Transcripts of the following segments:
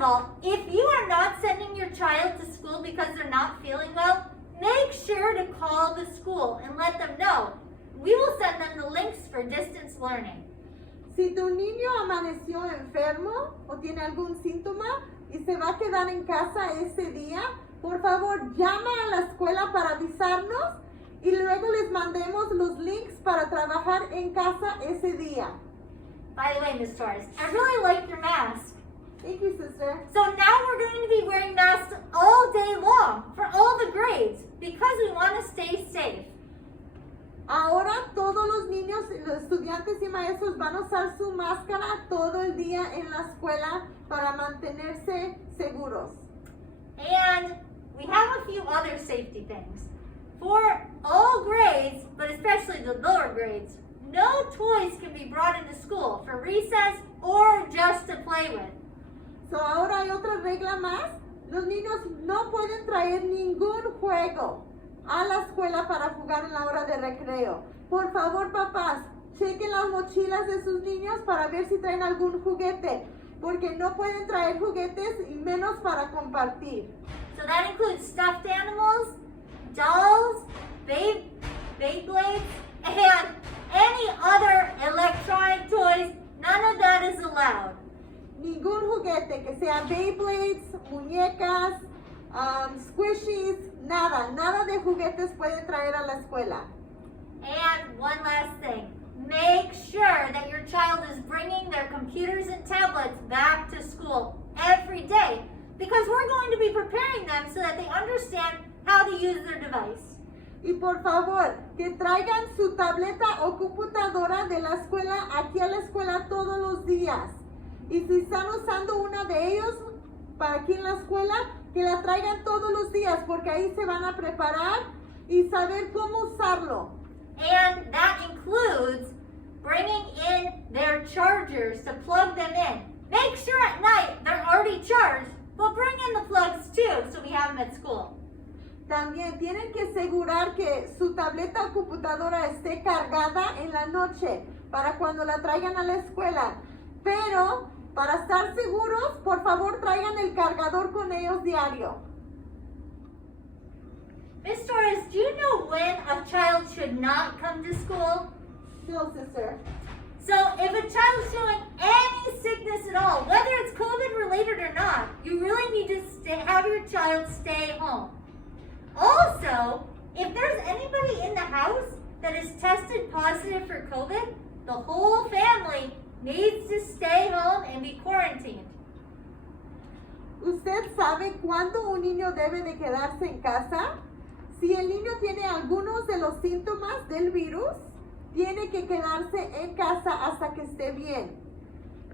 of all, if you are not sending your child to school because they're not feeling well, make sure to call the school and let them know. We will send them the links for distance learning. Si tu niño amaneció enfermo o tiene algún síntoma y se va a quedar en casa ese día, por favor llama a la escuela para avisarnos y luego les mandemos los links para trabajar en casa ese día. By the way, Ms. Torres, I really like your mask. Thank you, sister. So now we're going to be wearing masks all day long for all the grades because we want to stay safe. Ahora todos los niños, los estudiantes y maestros van a usar su máscara todo el día en la escuela para mantenerse seguros. And we have a few other safety things. For all grades, but especially the lower grades, no toys can be brought into school for recess or just to play with. So ahora hay otra regla más. Los niños no pueden traer ningún juego a la escuela para jugar en la hora de recreo. Por favor, papás, chequen las mochilas de sus niños para ver si traen algún juguete, porque no pueden traer juguetes y menos para compartir. So that includes stuffed animals, dolls, Beyblades, and any other electronic toys. None of that is allowed. Ningún juguete, que sea Beyblades, muñecas, squishies, nada de juguetes pueden traer a la escuela. And one last thing, make sure that your child is bringing their computers and tablets back to school every day because we're going to be preparing them so that they understand how to use their device. Y por favor, que traigan su tableta o computadora de la escuela aquí a la escuela todos los días. Y si están usando una de ellos para aquí en la escuela, que la traigan todos los días porque ahí se van a preparar y saber cómo usarlo. And that includes bringing in their chargers to plug them in. Make sure at night they're already charged, but bring in the plugs too so we have them at school. También tienen que asegurar que su tableta o computadora esté cargada en la noche para cuando la traigan a la escuela. Pero para estar seguros, por favor traigan el cargador con ellos diario. Ms. Torres, do you know when a child should not come to school? No, sister. So if a child is showing any sickness at all, whether it's COVID related or not, you really need to have your child stay home. Also, if there's anybody in the house that is tested positive for COVID, the whole family needs to stay home and be quarantined. ¿Usted sabe cuándo un niño debe de quedarse en casa? Si el niño tiene algunos de los síntomas del virus, tiene que quedarse en casa hasta que esté bien.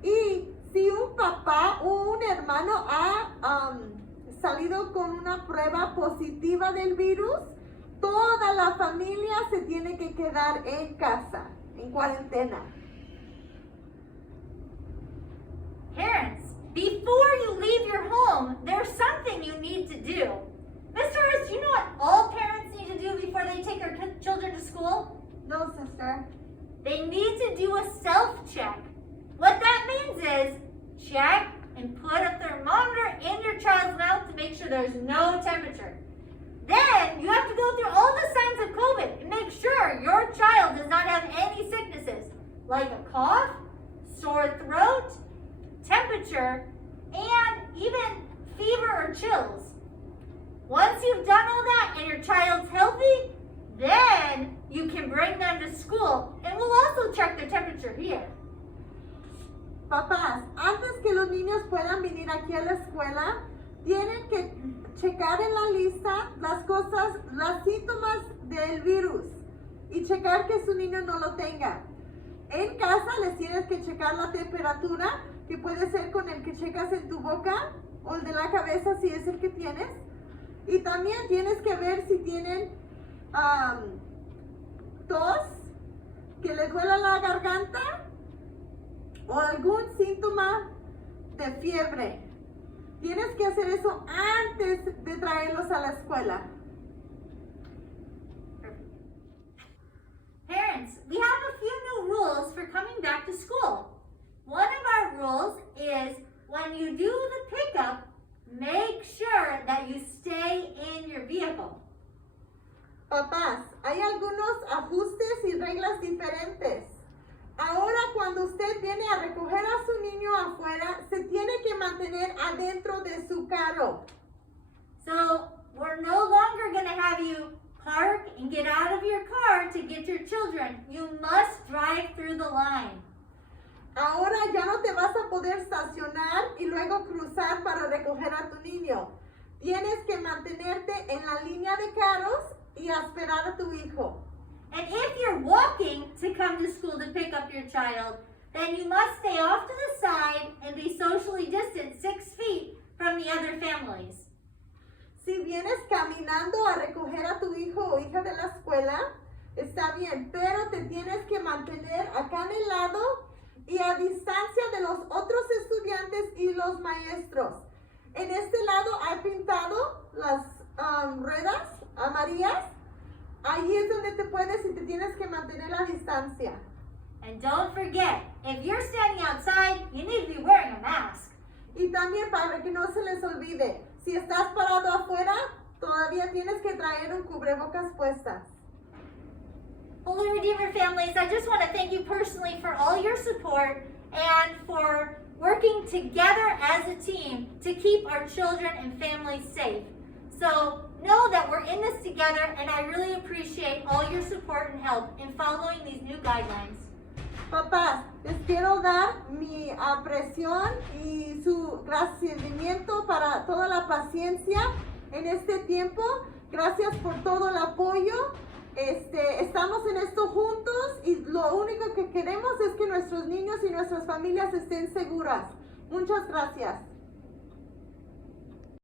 Y si un papá o un hermano ha salido con una prueba positiva del virus, toda la familia se tiene que quedar en casa, en cuarentena. Parents, before you leave your home, there's something you need to do. Ms. Torres, do you know what all parents need to do before they take their children to school? No, sister. They need to do a self-check. What that means is check and put a thermometer in your child's mouth to make sure there's no temperature. Then you have to go through all the signs of COVID and make sure your child does not have any sicknesses like a cough, sore throat, temperature, and even fever or chills. Once you've done all that and your child's healthy, then you can bring them to school and we'll also check their temperature here. Papás, antes que los niños puedan venir aquí a la escuela, tienen que checar en la lista las cosas, los síntomas del virus y checar que su niño no lo tenga. En casa les tienes que checar la temperatura, que puede ser con el que checas en tu boca o el de la cabeza si es el que tienes. Y también tienes que ver si tienen tos, que les duela la garganta o algún síntoma de fiebre. Tienes que hacer eso antes de traerlos a la escuela. Parents, we have a few new rules for coming back to school. One of our rules is when you do the pickup, make sure that you stay in your vehicle. Papás, hay algunos ajustes y reglas diferentes. Ahora cuando usted viene a recoger a su niño afuera, se tiene que mantener adentro de su carro. So we're no longer going to have you park and get out of your car to get your children. You must drive through the line. Ahora ya no te vas a poder estacionar y luego cruzar para recoger a tu niño. Tienes que mantenerte en la línea de carros y a esperar a tu hijo. And if you're walking to come to school to pick up your child, then you must stay off to the side and be socially distant 6 feet from the other families. Si vienes caminando a recoger a tu hijo o hija de la escuela, está bien, pero te tienes que mantener acá en el lado y a distancia de los otros estudiantes y los maestros. En este lado hay pintado las ruedas amarillas. Ahí es donde te puedes y te tienes que mantener a distancia. And don't forget, if you're standing outside, you need to be wearing a mask. Y también para que no se les olvide, si estás parado afuera, todavía tienes que traer un cubrebocas puestas. Holy Redeemer families, I just want to thank you personally for all your support and for working together as a team to keep our children and families safe. So know that we're in this together, and I really appreciate all your support and help in following these new guidelines. Papás, les quiero dar mi apreciación y su agradecimiento para toda la paciencia en este tiempo. Gracias por todo el apoyo. Estamos en esto juntos y lo único que queremos es que nuestros niños y nuestras familias estén seguras. Muchas gracias.